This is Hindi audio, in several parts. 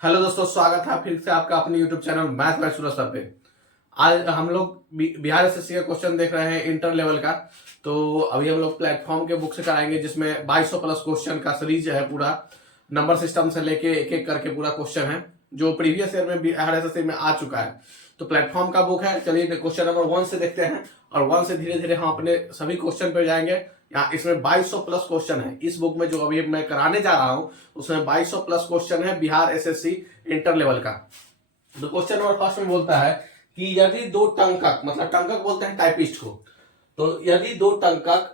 हेलो दोस्तों, स्वागत है फिर से आपका अपने यूट्यूब चैनल मैथ बाय सूरज सर पे। आज हम लोग बिहार एसएससी का क्वेश्चन देख रहे हैं इंटर लेवल का। तो अभी हम लोग प्लेटफॉर्म के बुक से कराएंगे, जिसमें 2200 प्लस क्वेश्चन का सीरीज है। पूरा नंबर सिस्टम से लेके एक एक करके पूरा क्वेश्चन है, जो प्रीवियस ईयर में बिहार एसएससी में आ चुका है। तो प्लेटफॉर्म का बुक है। चलिए क्वेश्चन नंबर 1 से देखते हैं, और 1 से धीरे धीरे हम अपने सभी क्वेश्चन पे जाएंगे। यहाँ इसमें 2200 प्लस क्वेश्चन है। इस बुक में जो अभी मैं कराने जा रहा हूँ उसमें 2200 प्लस क्वेश्चन है बिहार एसएससी इंटर लेवल का। तो क्वेश्चन नंबर फर्स्ट में बोलता है कि यदि दो टंकक, मतलब टंकक बोलते हैं टाइपिस्ट को, तो यदि दो टंकक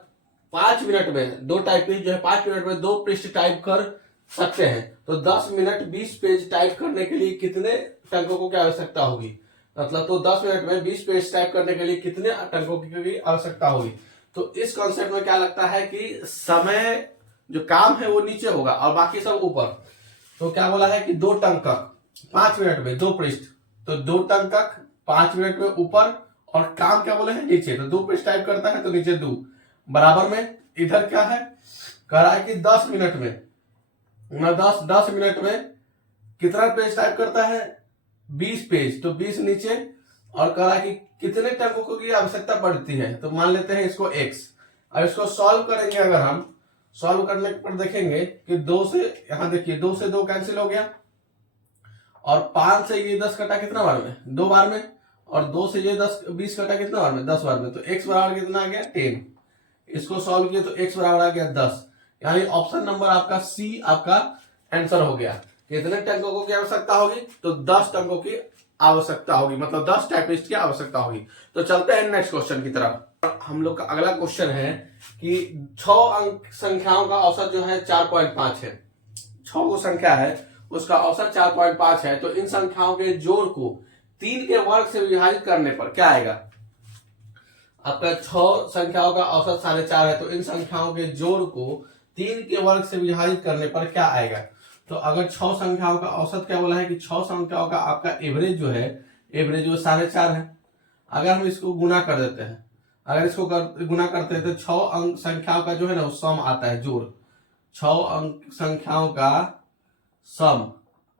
5 मिनट में, दो टाइपिस्ट जो है 5 मिनट में 2 पृष्ठ टाइप कर सकते हैं, तो 10 मिनट 20 पेज टाइप करने के लिए कितने टंकों की आवश्यकता होगी। मतलब तो 10 मिनट में 20 पेज टाइप करने के लिए कितने टंकों की आवश्यकता होगी। तो इस कॉन्सेप्ट में क्या लगता है कि समय जो काम है वो नीचे होगा और बाकी सब ऊपर। तो क्या बोला है कि दो टंकक 5 मिनट में 2 पृष्ठ, तो 2 टंकक 5 मिनट में ऊपर, और काम क्या बोले हैं नीचे। तो 2 पृष्ठ टाइप करता है तो नीचे 2 बराबर में। इधर क्या है, कह रहा है कि 10 मिनट में, 10 मिनट में कितना पेज टाइप करता है, 20 पेज, तो 20 नीचे, और कह रहा है कि कितने टंकों की आवश्यकता पड़ती है। तो मान लेते हैं इसको x। अब इसको सॉल्व करेंगे, अगर हम सॉल्व करने पर देखेंगे कि 2 से, यहां देखिए 2 से 2 कैंसिल हो गया, और 5 से ये 10 कटा कितना बार में, 2 बार में, और 2 से ये 20 कटा कितना बार में, 10 बार में। तो x बराबर कितना आ गया 10। इसको सॉल्व किया तो x बराबर आ गया 10। यानी ऑप्शन नंबर आपका सी आपका आंसर हो गया। कितने टंकों की आवश्यकता होगी, तो 10 टंकों की आवश्यकता होगी, मतलब 10 टाइपिस्ट की आवश्यकता होगी। तो चलते हैं नेक्स्ट क्वेश्चन की तरफ। हम लोग का अगला क्वेश्चन है कि 6 अंक संख्याओं का औसत जो है 4.5 है। 6 को संख्या है, उसका औसत 4.5 है। तो इन संख्याओं के जोड़ को 3 के वर्ग से विभाजित करने पर क्या आएगा। आपका 6 संख्याओं का औसत 4.5 है, तो इन संख्याओं के जोड़ को 3 के वर्ग से विभाजित करने पर क्या आएगा। तो अगर 6 संख्याओं का औसत क्या बोला है कि 6 संख्याओं का आपका एवरेज जो है, एवरेज वो 4.5 है। अगर हम इसको गुना कर देते हैं, अगर इसको गुना करते हैं तो 6 अंक संख्याओं का जो है ना वो सम आता है, जोड़। 6 अंक संख्याओं का सम,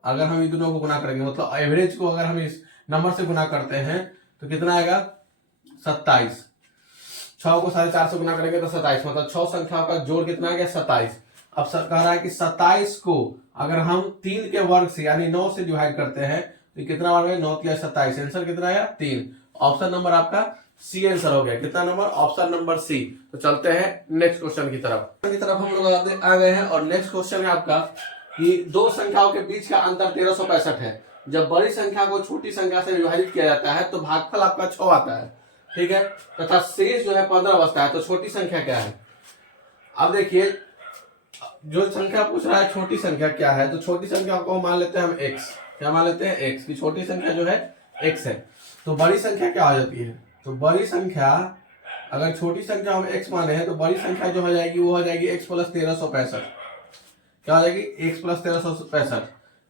अगर हम इन दोनों को गुना करेंगे, मतलब एवरेज को अगर हम इस नंबर से गुना करते हैं तो कितना आएगा 27। 6 को 4.5 से गुना करेंगे तो 27, मतलब 6 संख्याओं का जोड़ कितना आ गया 27। अब कह रहा है कि 27 को अगर हम 3 के वर्ग से यानी 9 से डिवाइड करते हैं तो कितना बार में, 9 या 27, आंसर कितना आया 3। ऑप्शन नंबर आपका सी आंसर हो गया। कितना नंबर, ऑप्शन नंबर सी। तो चलते हैं नेक्स्ट क्वेश्चन की तरफ हम लोग आ गए हैं। और नेक्स्ट क्वेश्चन है आपका कि दो संख्याओं के बीच का अंतर 1365 है। जब बड़ी संख्या को छोटी संख्या से विभाजित किया जाता है तो भागफल आपका 6 आता है, ठीक है, तथा शेष जो है 15 बचता है। तो छोटी संख्या क्या है। अब देखिए जो संख्या पूछ रहा है छोटी संख्या क्या है, तो छोटी संख्या को मान लेते हैं हम x। क्या मान लेते हैं x की छोटी संख्या जो है x है। तो बड़ी संख्या क्या हो जाती है, तो बड़ी संख्या अगर छोटी संख्या हम x माने हैं तो बड़ी संख्या जो हो जाएगी वो हो जाएगी x प्लस 1365। क्या हो जाएगी x प्लस 1365,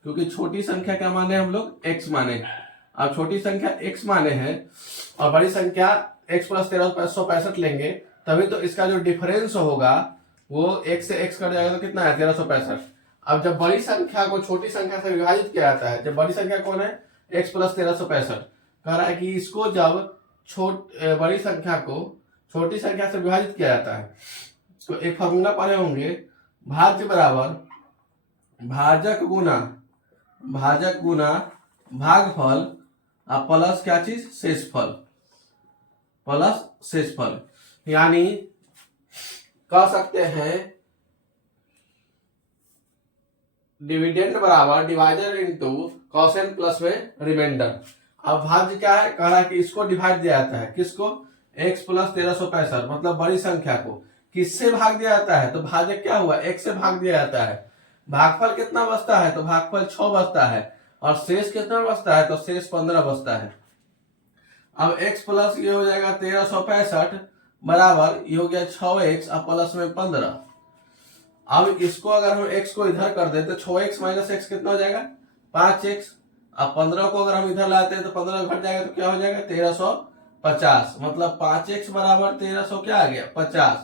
क्योंकि छोटी संख्या क्या माने हम लोग, x माने। अब छोटी संख्या x माने हैं और बड़ी संख्या x प्लस 1365 लेंगे, तभी तो इसका जो डिफरेंस होगा वो x से x कट जाएगा तो कितना है 1365। अब जब बड़ी संख्या को छोटी संख्या से विभाजित किया जाता है, जब बड़ी संख्या कौन है x प्लस 1365, कह रहा है कि इसको जब बड़ी संख्या को छोटी संख्या से विभाजित किया जाता है तो एक फॉर्मूला पढ़े होंगे, भाज्य बराबर भाजक गुना भागफल और प्लस क्या चीज, शेषफल, प्लस शेषफल। यानी कह सकते हैं डिविडेंड बराबर डिवाइडर इनटू कोसेंट प्लस में रिमाइंडर। अब भाज्य क्या है, कह रहा है कि इसको डिवाइड दिया जाता है, किसको, x प्लस 1365, मतलब बड़ी संख्या को किससे भाग दिया जाता है, तो भाजक क्या हुआ, x से भाग दिया जाता है। भागफल कितना बचता है, तो भागफल 6 बचता है, और शेष कितना बचता है, तो शेष 15 बचता है। अब x प्लस ये हो जाएगा 1365 बराबर ये हो गया 6x और प्लस में 15। अब इसको अगर हम x को इधर कर दें तो 6x माइनस x कितना हो जाएगा 5x। अब 15 को अगर हम इधर लाते हैं तो 15 घट जाएगा तो क्या हो जाएगा 1350, मतलब 5x बराबर 1300 क्या आ गया 50।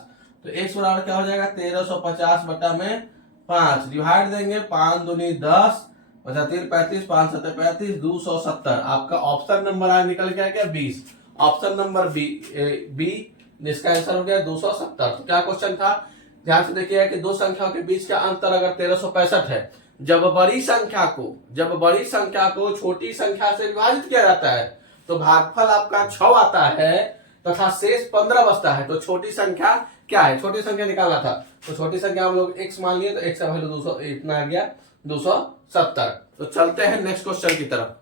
तो x बराबर क्या हो जाएगा 1350 बटा में 5, डिवाइड देंगे 5 दूनी 10, 75 35 5 7 35 270। आपका ऑप्शन नंबर आज निकल गया क्या 20। ऑप्शन नंबर बी बी जिसका आंसर हो गया 270। तो क्या क्वेश्चन था, ध्यान से देखिए कि दो संख्याओं के बीच का अंतर अगर 1365 है, जब बड़ी संख्या को छोटी संख्या से विभाजित किया जाता है तो भागफल आपका 6 आता है तथा शेष 15 बचता है। तो छोटी संख्या क्या है, छोटी संख्या निकालना था। तो छोटी संख्या हम लोग x मान लिए, तो x का वैल्यू 200 इतना आ गया 270। तो चलते हैं नेक्स्ट क्वेश्चन की तरफ।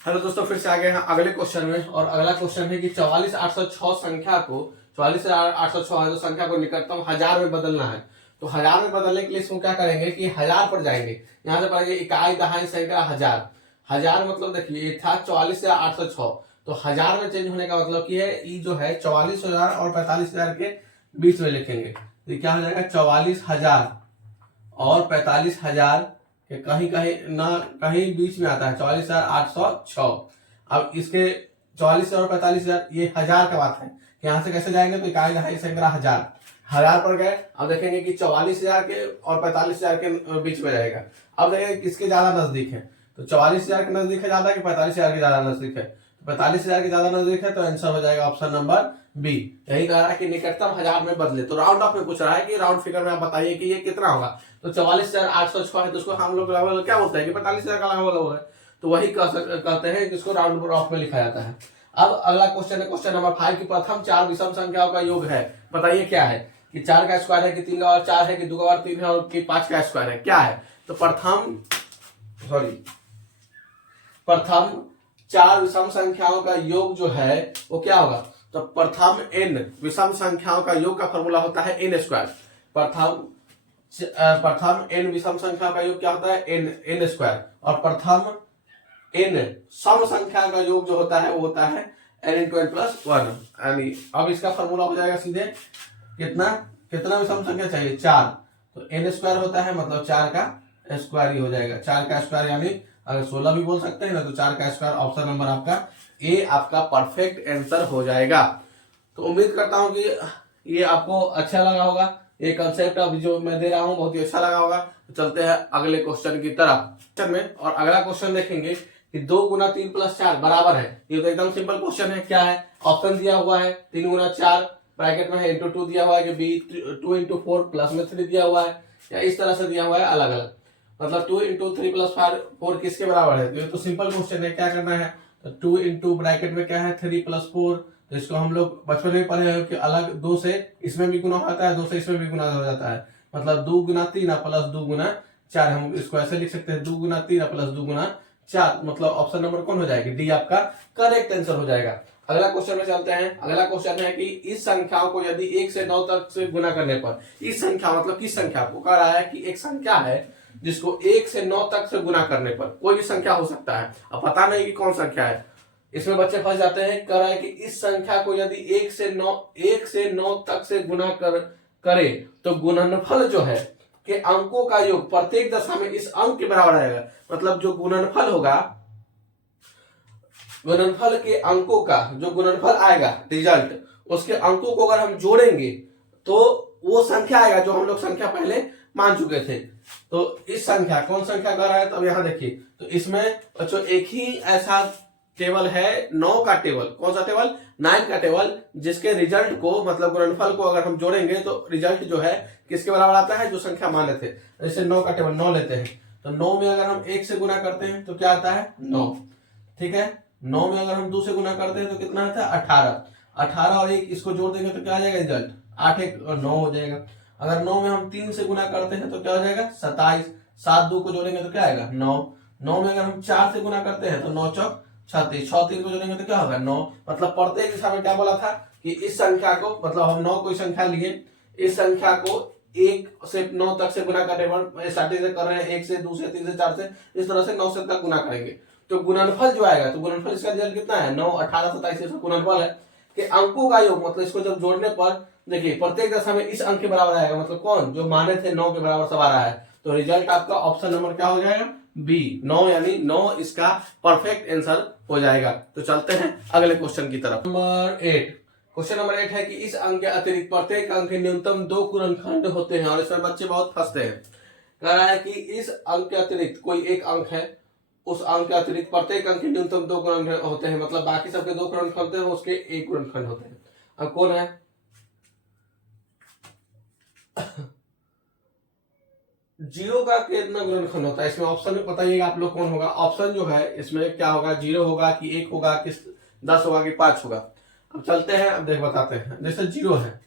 हेलो दोस्तों, फिर से आ गए हैं अगले क्वेश्चन में। और अगला क्वेश्चन है कि 44806 संख्या को 44806 है तो संख्या को निकटतम हजार में बदलना है। तो हजार में बदलने के लिए इसको क्या करेंगे कि हजार पर जाएंगे। यहाँ से पढ़ेंगे इकाई दहाई सैकड़ा हजार। हजार मतलब देखिए ये था 44,806, तो हजार में चेंज होने का मतलब कि है ये जो है 44,000 और 45,000 के बीच में लिखेंगे। तो क्या हो जाएगा 44,000 और 45,000 के कहीं कहीं ना कहीं बीच में आता है 44,806। अब इसके 44 और 45,000 ये हजार का बात है, यहाँ से कैसे जाएंगे तो इकाई दहाई सैकड़ा हजार। हजार पर गए, अब देखेंगे कि 44,000 के और 45,000 के बीच में रहेगा। अब देखेंगे किसके ज्यादा नजदीक है, तो 44,000 के नजदीक है ज्यादा कि 45,000 के ज्यादा नजदीक है। तो 45,000 के ज्यादा नजदीक है तो आंसर हो जाएगा ऑप्शन नंबर बी। यही कह रहा है कि निकटतम हजार में बदले। तो राउंड ऑफ में पूछ रहा है कि राउंड फिगर में आप बताइए कि ये कितना होगा। तो 44,806 है तो उसको हम लोग क्या बोलते हैं कि 45,000 का लगभग है। तो वही कहते हैं कि इसको राउंड ऑफ में लिखा जाता है। अब अगला क्वेश्चन है क्वेश्चन नंबर 5 की प्रथम 4 विषम संख्याओं का योग है। बताइए क्या है, कि 4 का स्क्वायर है कि 3 का और 4 है कि 2 का और 3 है और कि 5 का स्क्वायर है, क्या है। तो प्रथम 4 विषम संख्याओं का योग जो है वो क्या होगा। तो प्रथम n विषम संख्याओं का योग का फॉर्मूला होता है n स्क्वायर। प्रथम n विषम संख्याओं का योग क्या होता है n स्क्वायर। और प्रथम n सम संख्या का योग जो होता है वो होता है n × n + 1। यानी अब इसका फॉर्मूला हो जाएगा सीधे कितना विषम संख्या चाहिए 4, तो n स्क्वायर होता है मतलब 4 का स्क्वायर ही हो जाएगा। 4 का स्क्वायर यानी अगर 16 भी बोल सकते हैं ना, तो 4 का स्क्वायर ऑप्शन नंबर आपका ए आपका परफेक्ट आंसर हो जाएगा। तो उम्मीद करता हूं कि ये आपको अच्छा लगा होगा, ये कंसेप्ट अब जो मैं दे रहा हूं बहुत ही अच्छा लगा होगा। तो चलते हैं अगले क्वेश्चन की तरफ में। और अगला क्वेश्चन देखेंगे कि 2 × 3 + 4 बराबर है। ये तो एकदम सिंपल क्वेश्चन है। क्या है, ऑप्शन दिया हुआ है 3 × 4 ब्रैकेट में है × 2 दिया हुआ है कि बी 2 × 4 प्लस में 3 दिया हुआ है, या इस तरह से दिया हुआ है अलग अलग। मतलब 2 × 3 + 4 किसके बराबर है। तो ये तो सिंपल क्वेश्चन है, क्या करना है तो 2 × ब्रैकेट में क्या है 3 + 4। तो इसको हम लोग बचपन में पढ़े हैं कि अलग 2 से इसमें भी गुना होता है, 2 से इसमें भी गुना हो जाता है। मतलब 2 × 3 + 2 × 4 हम इसको ऐसे लिख सकते हैं 2 × 3 + 2 × 4। मतलब ऑप्शन नंबर कौन हो जाएगी डी आपका करेक्ट आंसर हो जाएगा। अगला क्वेश्चन में चलते हैं। अगला क्वेश्चन है कि इस संख्याओं को यदि 1 से 9 तक से गुना करने पर, इस संख्या मतलब किस संख्या को कह रहा है कि एक संख्या है जिसको 1 से 9 तक से गुना करने पर, कोई भी संख्या हो सकता है, अब पता नहीं कि कौन संख्या है। इसमें बच्चे फंस जाते हैं। कह रहा है कि इस संख्या को यदि 1 से 9 तक से गुना करे तो गुणनफल जो है के अंकों का योग प्रत्येक दशा में इस अंक के बराबर आएगा। मतलब जो गुणनफल होगा, गुणनफल के अंकों का जो गुणनफल आएगा रिजल्ट, उसके अंकों को अगर हम जोड़ेंगे तो वो संख्या आएगा जो हम लोग संख्या पहले मान चुके थे। तो इस संख्या कौन संख्या कर रहा है, तो अब यहां देखिए। तो इसमें बच्चों एक ही ऐसा टेबल है 9 का टेबल। कौन सा टेबल 9 का टेबल, जिसके रिजल्ट को मतलब गुणनफल को अगर हम जोड़ेंगे तो रिजल्ट जो है किसके बराबर आता है, जो संख्या माने थे। जैसे 9 का टेबल 9 लेते हैं तो 9 में अगर हम 1 से गुना करते हैं तो क्या आता है 9, ठीक है। 9 में अगर हम 2 से गुना करते हैं तो कितना आता है 18। 18 और 1 इसको जोड़ देंगे तो क्या आ जाएगा रिजल्ट 8 1 और 9 हो जाएगा। अगर 9 में हम 3 से गुना करते हैं तो क्या हो जाएगा 27। 7 2 को जोड़ेंगे तो क्या आएगा 9। 9 में अगर हम 4 से गुना करते हैं तो 9 चौक 36। 6 3 को जोड़ेंगे तो क्या होगा 9। मतलब प्रत्येक दिशा में क्या बोला था कि इस संख्या को मतलब हम 9 कोई संख्या लिए, इस संख्या को 1 से 9 तक से गुना करने पर स्टार्टिंग से कर रहे हैं 1 से 2 से 3 से 4 से, इस तरह से 9 से तक गुना करेंगे तो गुणनफल जो आएगा, तो गुणनफल इसका रिजल्ट कितना है 9 18 27 इसका गुणनफल है कि अंकों का योग। मतलब इसको जब जोड़ने पर देखिए प्रत्येक दशा में इस अंक के बराबर आएगा। मतलब कौन जो माने थे 9 के बराबर सब आ रहा है। तो रिजल्ट आपका ऑप्शन नंबर क्या हो जाएगा बी 9, यानी 9 इसका परफेक्ट आंसर हो जाएगा। तो चलते हैं अगले क्वेश्चन की तरफ। नंबर 8, क्वेश्चन नंबर 8 है कि इस अंक के अतिरिक्त प्रत्येक अंक के न्यूनतम 2 गुणनखंड होते हैं। और इसमें बच्चे बहुत फंसते हैं। कह रहा है कि इस अंक के अतिरिक्त कोई एक अंक है, उस अंक के अतिरिक्त प्रत्येक अंक के न्यूनतम 2 गुणनखंड होते हैं, मतलब बाकी सबके 2 गुणनखंड होते हैं, उसके 1 गुणनखंड होते हैं। अब कौन है? जीरो का कितना गुणनखंड होता है? इसमें ऑप्शन में बताइएगा आप लोग कौन होगा। ऑप्शन जो है इसमें क्या होगा, 0 होगा कि 1 होगा कि 10 होगा कि 5 होगा। अब चलते हैं, अब देख बताते हैं। जैसे 0 है,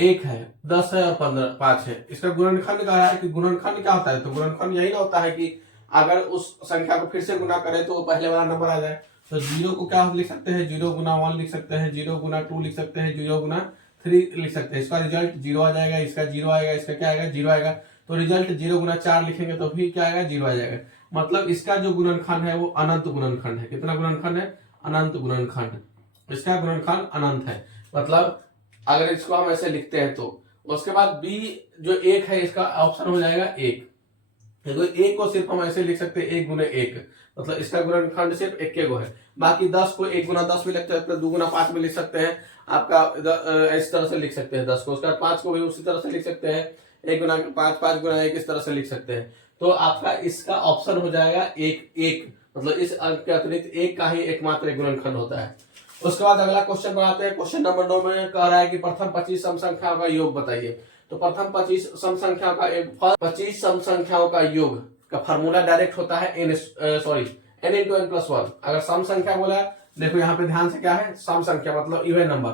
1 है, 10 है और 5 है। इसका गुणनखंड कहा है कि गुणनखंड क्या होता है, तो गुणनखंड यही ना होता है कि अगर उस संख्या को फिर से गुना करें तो पहले वाला नंबर आ जाए। तो 0 को क्या लिख सकते हैं, 0 गुना 1 लिख सकते हैं, 0 गुना 2 लिख सकते हैं, 0 गुना 3 लिख सकते हैं। इसका रिजल्ट 0 आ जाएगा, इसका 0 आएगा, इसका क्या आएगा, 0 आएगा। तो रिजल्ट 0 गुना 4 लिखेंगे तो भी क्या आएगा, 0 आ जाएगा। मतलब इसका जो गुणनखंड है वो अनंत गुणनखंड है। कितना गुणनखंड है? अनंत गुणनखंड। इसका गुणनखंड अनंत है। मतलब अगर इसको हम ऐसे लिखते हैं तो उसके बाद बी जो 1 है इसका ऑप्शन हो जाएगा 1। तो 1 को सिर्फ हम ऐसे लिख सकते हैं 1 गुना 1, मतलब इसका गुणनखंड सिर्फ 1 गो है। बाकी 10 को 1 गुना 10 भी लिख सकते हैं, 2 गुना 5 भी लिख सकते हैं। आपका इस तरह से लिख सकते हैं 10 को, उसका 5 को भी उसी तरह से लिख सकते हैं, 1 गुना 5, 5 गुना 1 इस तरह से लिख सकते हैं। तो आपका इसका ऑप्शन हो जाएगा 1, मतलब इस अंक के अतिरिक्त 1 का ही एकमात्र गुणनखंड होता है। उसके बाद अगला क्वेश्चन बनाते हैं। क्वेश्चन नंबर 9 में कह रहा है कि प्रथम 25 सम संख्याओं का योग बताइए। तो प्रथम 25 सम संख्याओं का 25 सम संख्याओं का योग का फार्मूला डायरेक्ट होता है n इंटू n प्लस 1। अगर सम संख्या बोला, देखो यहाँ पे ध्यान से क्या है, सम संख्या मतलब even number.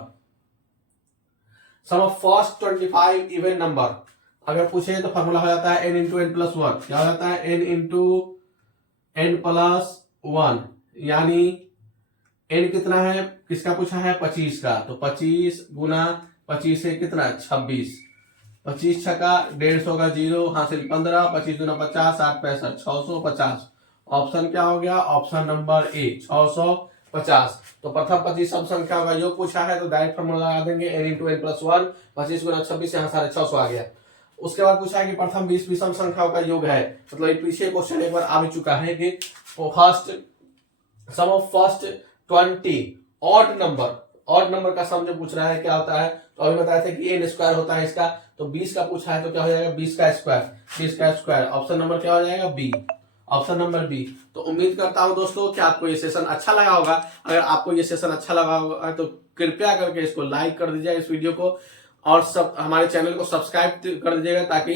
Sum of first 25 even number अगर पूछे तो फार्मूला हो जाता है n इंटू n प्लस 1। क्या हो जाता है? n इंटू n प्लस 1, यानी n कितना है, किसका पूछा है? 25 का। तो 25 गुना 25 से कितना? 26। 25 छका 150 का 0 हासिल 15, 25 गुना 50 8 65 650। ऑप्शन क्या हो गया? Option number A 650। तो प्रथम 25 सम संख्या का योग पूछा है तो डायरेक्ट फॉर्मूला लगा देंगे n इंटू n प्लस 1। 25 गुना 26 यहाँ 650 आ गया। उसके बाद पूछा है कि प्रथम 20 विषम संख्याओं का योग है, मतलब ये पीछे क्वेश्चन एक बार आ भी चुका है कि first sum of first 20 odd number का सम जो पूछ रहा है क्या होता है, तो अभी बताए थे कि n स्क्वायर होता है इसका। तो 20 का पूछा है तो क्या हो जाएगा? 20 का स्क्वायर। ऑप्शन नंबर क्या हो जाएगा? B, option number B. तो उम्मीद करता हूं दोस्तों कि आपको ये सेशन अच्छा लगा होगा। अगर आपको ये सेशन अच्छा लगा होगा तो कृपया करके इसको लाइक कर दीजिए इस वीडियो को, और सब हमारे चैनल को सब्सक्राइब कर दीजिएगा ताकि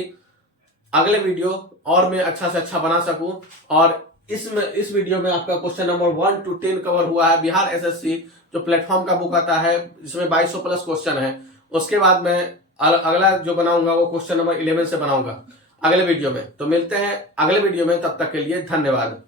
अगले वीडियो और मैं अच्छा से अच्छा बना सकूं। और इस वीडियो में आपका क्वेश्चन नंबर 1 to 10 कवर हुआ है। बिहार एसएससी जो प्लेटफॉर्म का बुक आता है जिसमें 2200 प्लस क्वेश्चन है। उसके बाद मैं अगला जो बनाऊंगा वो क्वेश्चन नंबर 11 से बनाऊंगा अगले वीडियो में। तो मिलते हैं अगले वीडियो में, तब तक के लिए धन्यवाद।